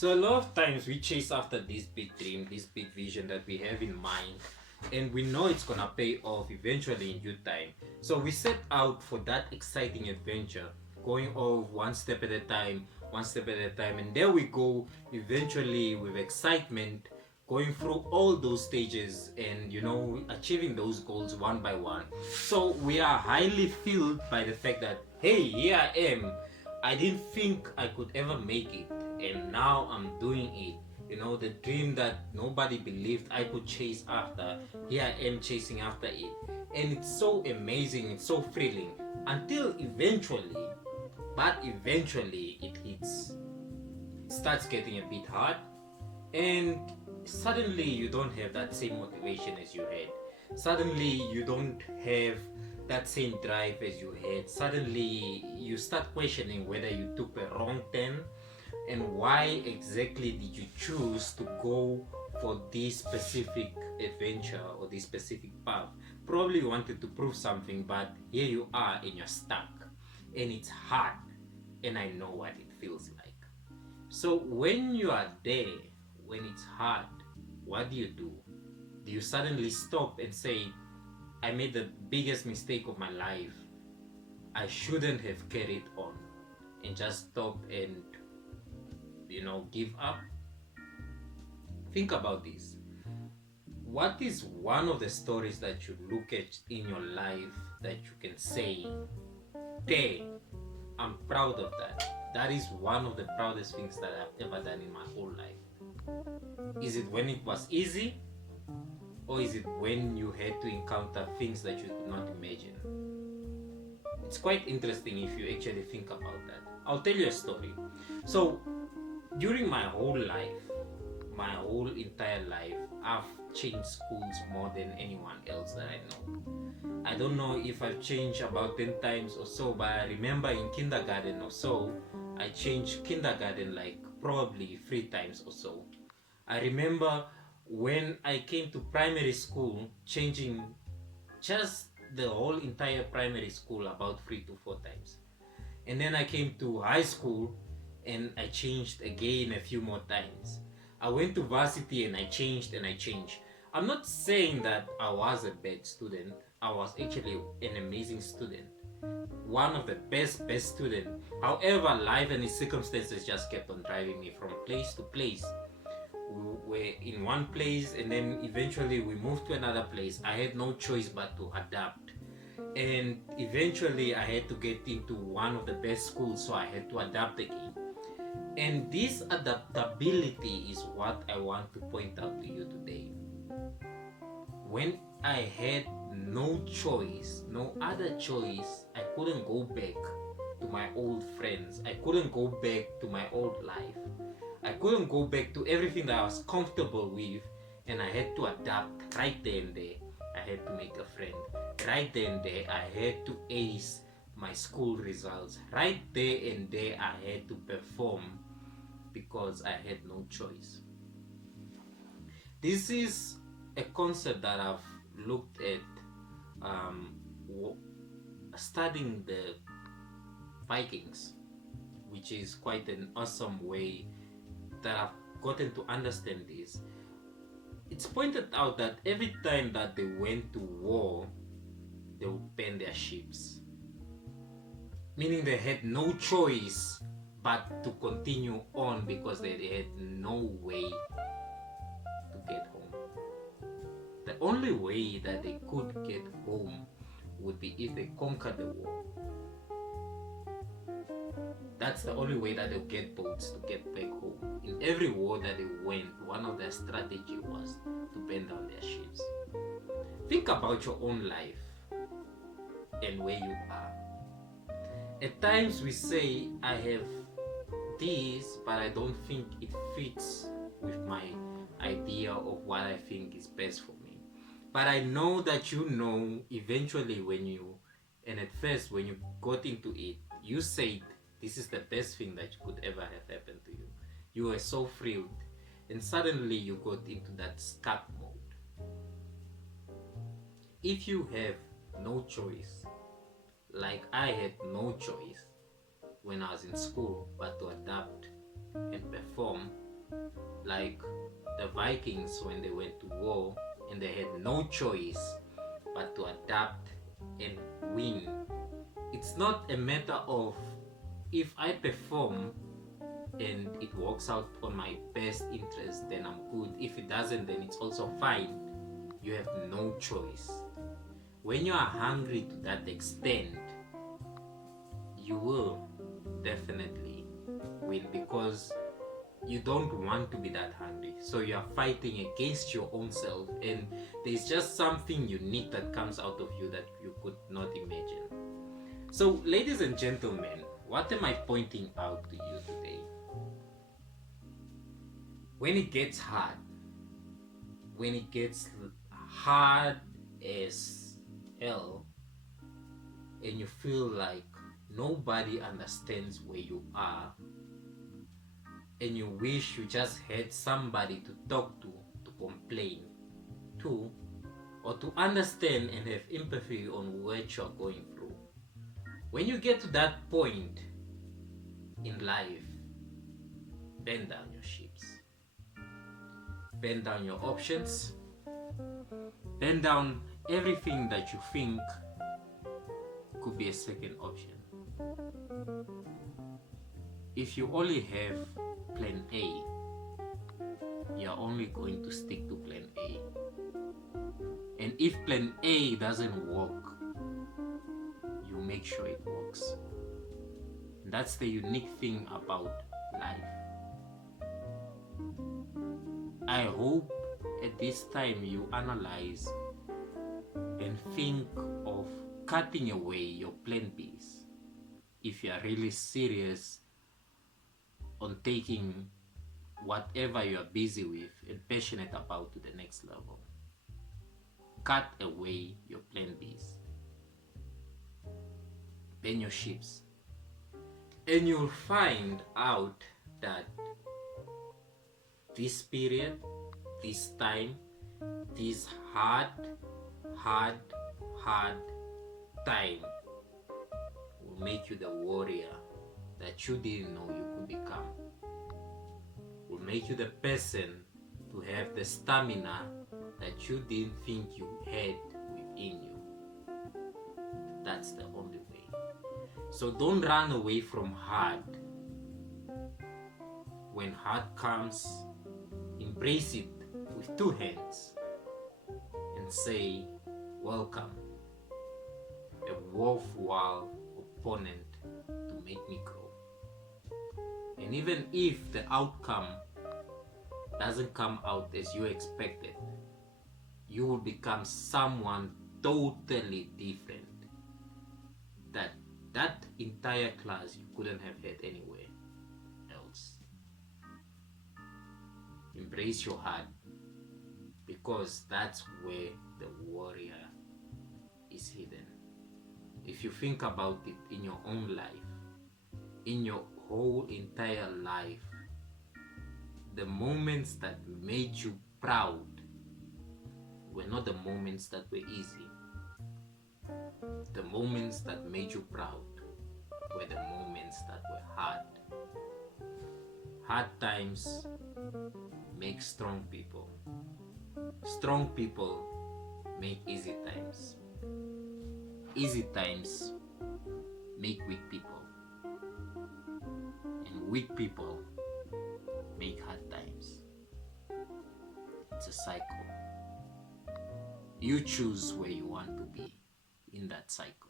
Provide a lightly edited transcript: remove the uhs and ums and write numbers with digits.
So a lot of times we chase after this big dream, this big vision that we have in mind, and we know it's gonna pay off eventually in due time. So we set out for that exciting adventure, going off one step at a time, one step at a time, and there we go, eventually with excitement, going through all those stages and achieving those goals one by one. So we are highly filled by the fact that hey, here I am. I didn't think I could ever make it, and now I'm doing it. The dream that nobody believed I could chase after, here I am chasing after it. And it's so amazing, it's so thrilling until eventually it hits. It starts getting a bit hard, and suddenly you don't have that same motivation as you had. Suddenly you don't have that same drive as you had. Suddenly you start questioning whether you took the wrong turn, and why exactly did you choose to go for this specific adventure or this specific path. Probably you wanted to prove something, but here you are and you're stuck, and it's hard, and I know what it feels like. So when you are there, when it's hard, what do? Do you suddenly stop and say, I made the biggest mistake of my life, I shouldn't have carried on, and just stop and give up? Think about this. What is one of the stories that you look at in your life that you can say, there, I'm proud of that. That is one of the proudest things that I've ever done in my whole life. Is it when it was easy? Or is it when you had to encounter things that you could not imagine? It's quite interesting if you actually think about that. I'll tell you a story. So, during my whole life, my whole entire life, I've changed schools more than anyone else that I know. I don't know if I've changed about 10 times or so, but I remember in kindergarten or so, I changed kindergarten like probably 3 times or so. I remember when I came to primary school, changing just the whole entire primary school about 3 to 4 times. And then I came to high school and I changed again a few more times. I went to varsity and I changed and I changed. I'm not saying that I was a bad student. I was actually an amazing student. One of the best student. However, life and its circumstances just kept on driving me from place to place. We were in one place and then eventually we moved to another place. I had no choice but to adapt. And eventually I had to get into one of the best schools, so I had to adapt again. And this adaptability is what I want to point out to you today. When I had no choice, no other choice, I couldn't go back to my old friends. I couldn't go back to my old life. I couldn't go back to everything that I was comfortable with, and I had to adapt right there and there. I had to make a friend. Right there and there, I had to ace my school results. Right there and there, I had to perform because I had no choice. This is a concept that I've looked at studying the Vikings, which is quite an awesome way that I've gotten to understand this. It's pointed out that every time that they went to war, they would burn their ships, meaning they had no choice but to continue on because they had no way to get home. The only way that they could get home would be if they conquered the war. That's the only way that they'll get boats to get back home. In every war that they went, one of their strategy was to burn down their ships. Think about your own life and where you are. At times we say, I have this, but I don't think it fits with my idea of what I think is best for me. But I know that eventually and at first when you got into it, you said this is the best thing that could ever have happened to you. You were so thrilled, and suddenly you got into that stuck mode. If you have no choice, like I had no choice when I was in school but to adapt and perform, like the Vikings when they went to war and they had no choice but to adapt and win. It's not a matter of if I perform and it works out on my best interest, then I'm good. If it doesn't, then it's also fine. You have no choice. When you are hungry to that extent, you will definitely win, because you don't want to be that hungry. So you are fighting against your own self, and there's just something unique that comes out of you that you could not imagine. So, ladies and gentlemen, what am I pointing out to you today? When it gets hard, when it gets hard as hell, and you feel like nobody understands where you are, and you wish you just had somebody to talk to complain to, or to understand and have empathy on what you're going through. When you get to that point in life, bend down your ships. Bend down your options. Bend down everything that you think could be a second option. If you only have plan A, you're only going to stick to plan A. And if plan A doesn't work, you make sure it works. And that's the unique thing about life. I hope at this time you analyze and think of cutting away your plan Bs if you are really serious on taking whatever you are busy with and passionate about to the next level. Cut away your plan Bs. Bend your ships. And you'll find out that this period, this time, this hard time will make you the warrior that you didn't know you could become. Will make you the person to have the stamina that you didn't think you had within you. That's the only way. So don't run away from hard. When hard comes, embrace it with two hands and say, welcome, a worthwhile opponent to make me grow. And even if the outcome doesn't come out as you expected, you will become someone totally different that entire class you couldn't have had anywhere else. Embrace your heart, because that's where the warrior is hidden. If you think about it in your own life, in your whole entire life, the moments that made you proud were not the moments that were easy. The moments that made you proud were the moments that were hard. Hard times make strong people. Strong people make easy times. Easy times make weak people. And weak people make hard times. It's a cycle. You choose where you want to be in that cycle.